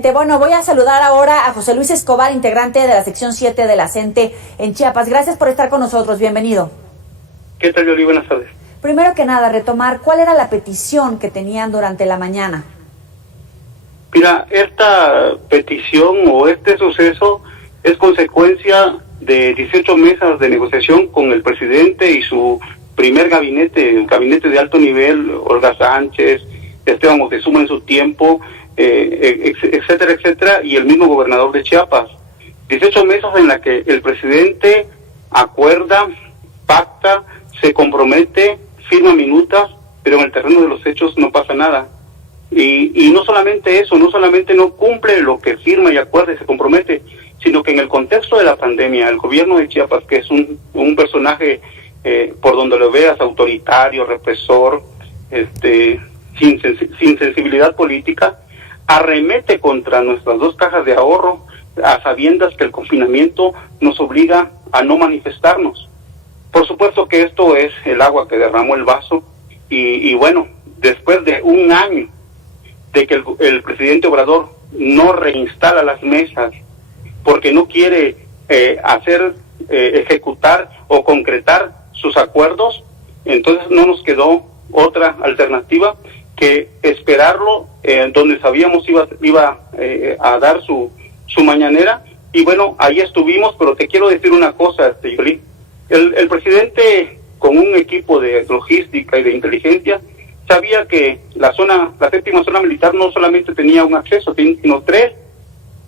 Bueno, voy a saludar ahora a José Luis Escobar, integrante de la sección 7 de la CENTE en Chiapas. Gracias por estar con nosotros, bienvenido. ¿Qué tal, Yoli? Buenas tardes. Primero que nada, retomar, ¿cuál era la petición que tenían durante la mañana? Mira, esta petición o este suceso es consecuencia de 18 mesas de negociación con el presidente y su primer gabinete, el gabinete de alto nivel, Olga Sánchez, Esteban Moctezuma en su tiempo, etcétera, etcétera, y el mismo gobernador de Chiapas. 18 mesas en las que el presidente acuerda, pacta, se compromete, firma minutas, pero en el terreno de los hechos no pasa nada. Y no solamente eso, no solamente no cumple lo que firma y acuerda y se compromete, sino que en el contexto de la pandemia, el gobierno de Chiapas, que es un personaje, por donde lo veas, autoritario, represor, sin sensibilidad política, arremete contra nuestras dos cajas de ahorro, a sabiendas que el confinamiento nos obliga a no manifestarnos. Por supuesto que esto es el agua que derramó el vaso, y bueno, después de un año de que el presidente Obrador no reinstala las mesas porque no quiere ejecutar o concretar sus acuerdos, entonces no nos quedó otra alternativa que esperarlo donde sabíamos iba a dar su mañanera, y bueno, ahí estuvimos. Pero te quiero decir una cosa, Yoli. El presidente, con un equipo de logística y de inteligencia, sabía que la séptima zona militar no solamente tenía un acceso, sino 3,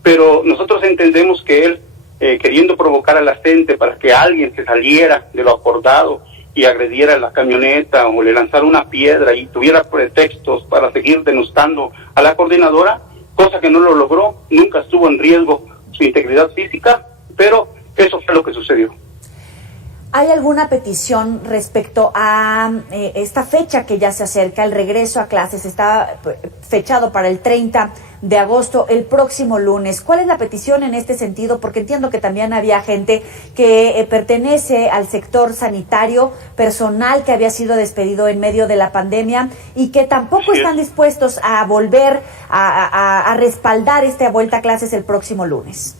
pero nosotros entendemos que él, queriendo provocar a la gente para que alguien se saliera de lo acordado y agrediera la camioneta o le lanzara una piedra y tuviera pretextos para seguir denostando a la coordinadora, cosa que no lo logró, nunca estuvo en riesgo su integridad física, pero eso fue lo que sucedió. ¿Hay alguna petición respecto a esta fecha que ya se acerca, el regreso a clases? Está fechado para el 30 de agosto, el próximo lunes. ¿Cuál es la petición en este sentido? Porque entiendo que también había gente que pertenece al sector sanitario, personal que había sido despedido en medio de la pandemia y que tampoco están dispuestos a volver a respaldar esta vuelta a clases el próximo lunes.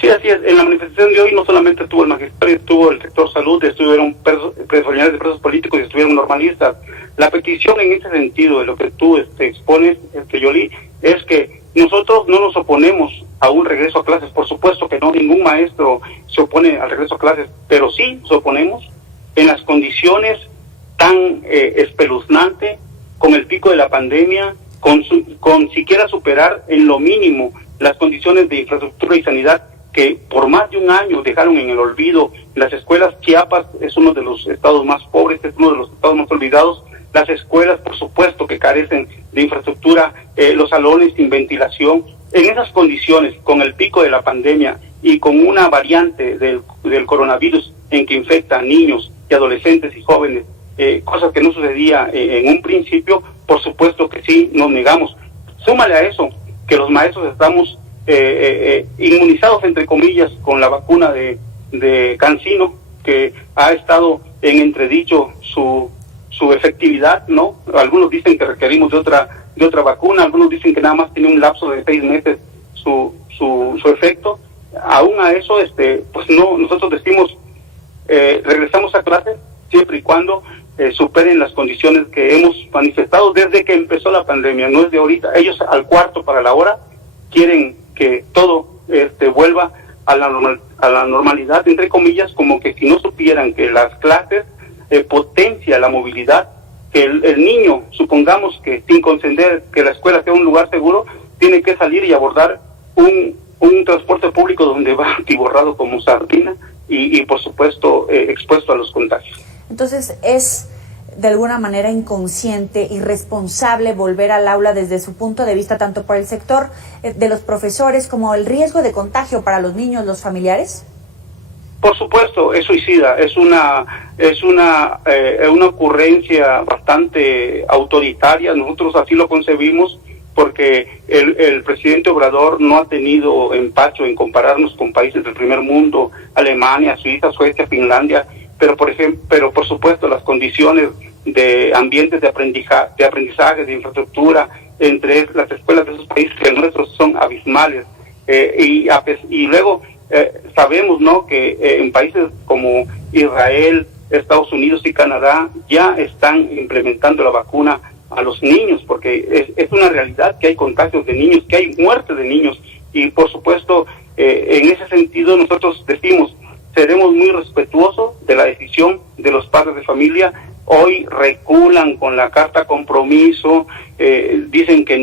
Sí, así es. En la manifestación de hoy no solamente estuvo el magistrado, estuvo el sector salud, estuvieron familiares de presos políticos y estuvieron normalistas. La petición en ese sentido, de lo que tú expones, Yoli, es que nosotros no nos oponemos a un regreso a clases. Por supuesto que no, ningún maestro se opone al regreso a clases, pero sí nos oponemos en las condiciones tan espeluznantes, con el pico de la pandemia, con siquiera superar en lo mínimo las condiciones de infraestructura y sanidad que por más de un año dejaron en el olvido. Las escuelas, Chiapas es uno de los estados más pobres, es uno de los estados más olvidados. Las escuelas, por supuesto, que carecen de infraestructura, los salones sin ventilación. En esas condiciones, con el pico de la pandemia y con una variante del coronavirus en que infecta a niños y adolescentes y jóvenes, cosas que no sucedía en un principio, por supuesto que sí, nos negamos. Súmale a eso que los maestros estamos inmunizados, entre comillas, con la vacuna de CanSino, que ha estado en entredicho su efectividad, ¿no? Algunos dicen que requerimos de otra vacuna, algunos dicen que nada más tiene un lapso de 6 meses su efecto. Aún a eso, pues no, nosotros decimos, regresamos a clases siempre y cuando superen las condiciones que hemos manifestado desde que empezó la pandemia, no es de ahorita. Ellos al cuarto para la hora quieren que todo vuelva a la normalidad, entre comillas, como que si no supieran que las clases potencia la movilidad, que el niño, supongamos que sin conceder que la escuela sea un lugar seguro, tiene que salir y abordar un transporte público donde va atiborrado como sardina y por supuesto expuesto a los contagios. Entonces es de alguna manera inconsciente, irresponsable volver al aula desde su punto de vista, tanto por el sector de los profesores como el riesgo de contagio para los niños, los familiares. Por supuesto, es suicida, es una ocurrencia bastante autoritaria. Nosotros así lo concebimos porque el presidente Obrador no ha tenido empacho en compararnos con países del primer mundo, Alemania, Suiza, Suecia, Finlandia, pero por supuesto las condiciones de ambientes de aprendizaje, de infraestructura entre las escuelas de esos países y el nuestro son abismales. Y luego sabemos, ¿no?, que en países como Israel, Estados Unidos y Canadá ya están implementando la vacuna a los niños, porque es una realidad que hay contagios de niños, que hay muerte de niños, y por supuesto en ese sentido nosotros decimos, seremos muy respetuosos de la decisión de los padres de familia. Hoy reculan con la carta compromiso, dicen que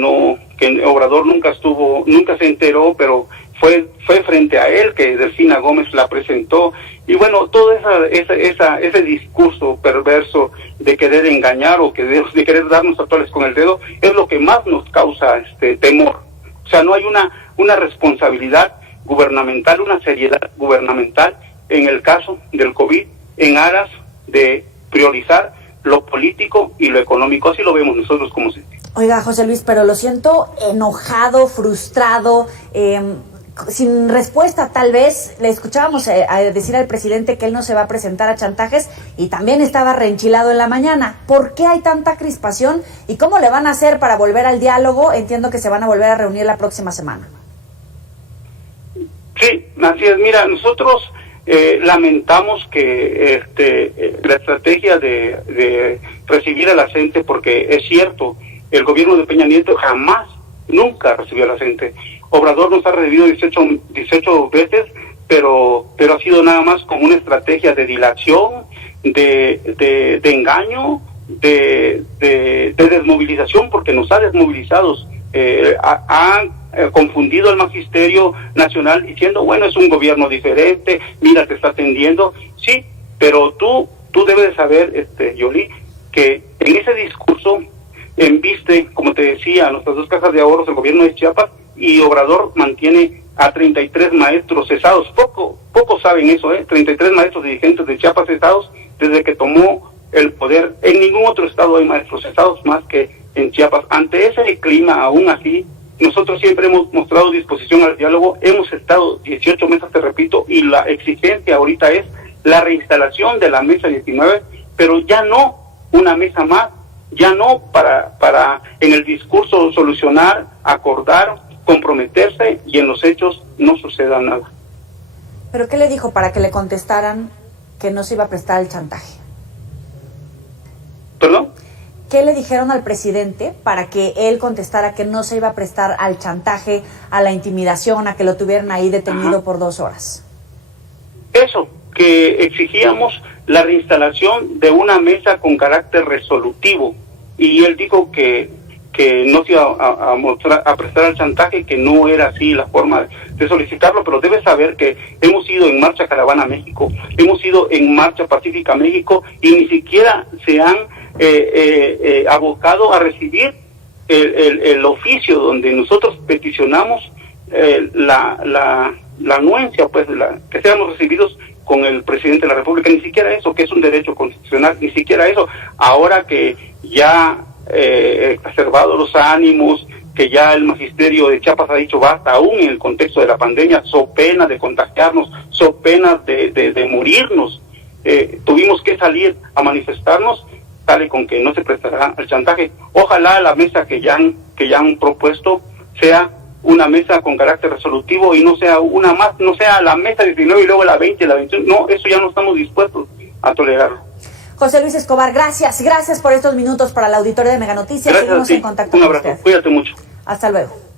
Obrador nunca se enteró, pero fue frente a él que Delfina Gómez la presentó, y bueno, todo ese discurso perverso de querer engañar o de querer darnos a toles con el dedo es lo que más nos causa temor. O sea, no hay una responsabilidad gubernamental, una seriedad gubernamental en el caso del COVID, en aras de priorizar lo político y lo económico. Así lo vemos nosotros como CENTE. Oiga, José Luis, pero lo siento enojado, frustrado, sin respuesta tal vez. Le escuchábamos decir al presidente que él no se va a presentar a chantajes y también estaba reenchilado en la mañana. ¿Por qué hay tanta crispación y cómo le van a hacer para volver al diálogo? Entiendo que se van a volver a reunir la próxima semana. Sí, así es. Mira, nosotros lamentamos que la estrategia de recibir a la gente, porque es cierto, el gobierno de Peña Nieto nunca recibió a la gente. Obrador nos ha recibido 18 veces, pero ha sido nada más como una estrategia de dilación, de engaño, de desmovilización, porque nos ha desmovilizado. Ha confundido al magisterio nacional diciendo, bueno, es un gobierno diferente, mira, te está atendiendo. Sí, pero tú debes de saber, Yoli, que en ese discurso embiste, como te decía, nuestras dos cajas de ahorros, el gobierno de Chiapas, y Obrador mantiene a 33 maestros cesados. Pocos saben eso, 33 maestros dirigentes de Chiapas cesados desde que tomó el poder. En ningún otro estado hay maestros cesados más que en Chiapas. Ante ese clima, aún así, nosotros siempre hemos mostrado disposición al diálogo. Hemos estado 18 mesas, te repito, y la exigencia ahorita es la reinstalación de la mesa 19, pero ya no una mesa más, ya no para en el discurso solucionar, acordar, comprometerse y en los hechos no suceda nada. ¿Pero qué le dijo para que le contestaran que no se iba a prestar el chantaje? ¿Perdón? ¿Qué le dijeron al presidente para que él contestara que no se iba a prestar al chantaje, a la intimidación, a que lo tuvieran ahí detenido por 2 horas? Eso, que exigíamos la reinstalación de una mesa con carácter resolutivo, y él dijo que no se iba a prestar al chantaje, que no era así la forma de solicitarlo, pero debes saber que hemos ido en Marcha Caravana México, hemos ido en Marcha Pacífica México, y ni siquiera se han abocado a recibir el oficio donde nosotros peticionamos la anuencia, pues, que seamos recibidos con el presidente de la República. Ni siquiera eso, que es un derecho constitucional, ni siquiera eso. Ahora que ya exacerbado los ánimos, que ya el magisterio de Chiapas ha dicho basta, aún en el contexto de la pandemia, so pena de contagiarnos, so pena de morirnos, tuvimos que salir a manifestarnos. Sale con que no se prestará al chantaje. Ojalá la mesa que ya han propuesto sea una mesa con carácter resolutivo y no sea una más, no sea la mesa 19 y luego la 20 y la 21. No, eso ya no estamos dispuestos a tolerarlo. José Luis Escobar, gracias por estos minutos para el auditorio de Mega Noticias. Seguimos en contacto con usted. Un abrazo, cuídate mucho. Hasta luego.